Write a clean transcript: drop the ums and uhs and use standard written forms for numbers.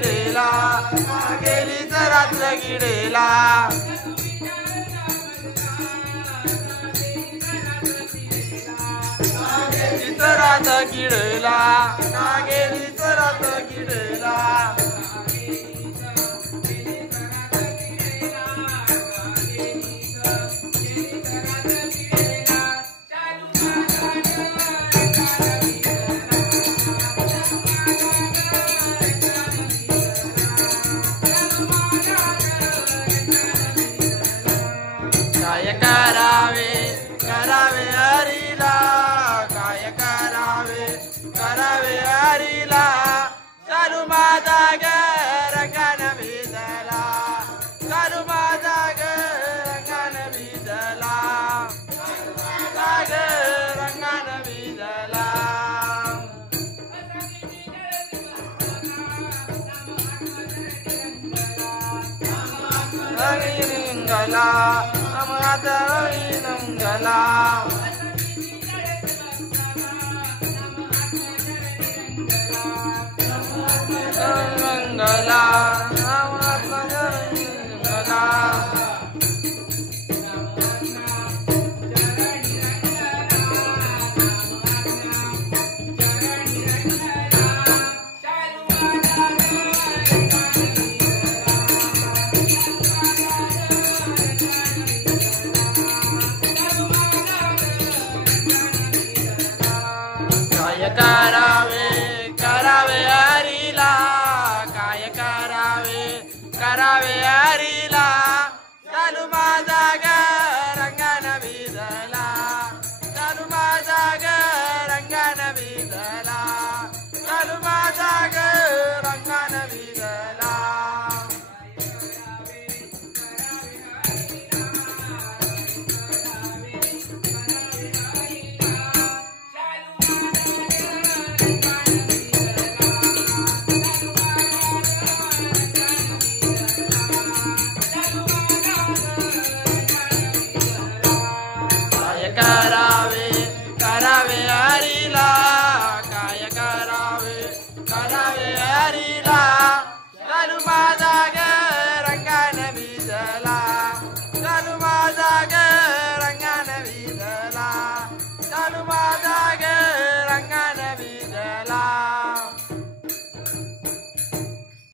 किडेला गेलीच रात्र किडेला गेलीच रात्र किडेला गेलीच रात्र किडेला काय करावे करावे हरीला काय करावे करावे हरीला चालू माझा ग रंगान भिजला चालू माझा ग रंगान भिजला माझा ग रंगान भिजला रंगला अमृता रंगला रंगला अमृता रंगला काय करावे करावे हरीला काय करावे करावे हरीला चालू माझा ग रंगान भिजला चालू माझा ग रंगान भिजला चालू माझा ग रंगान भिजला करावे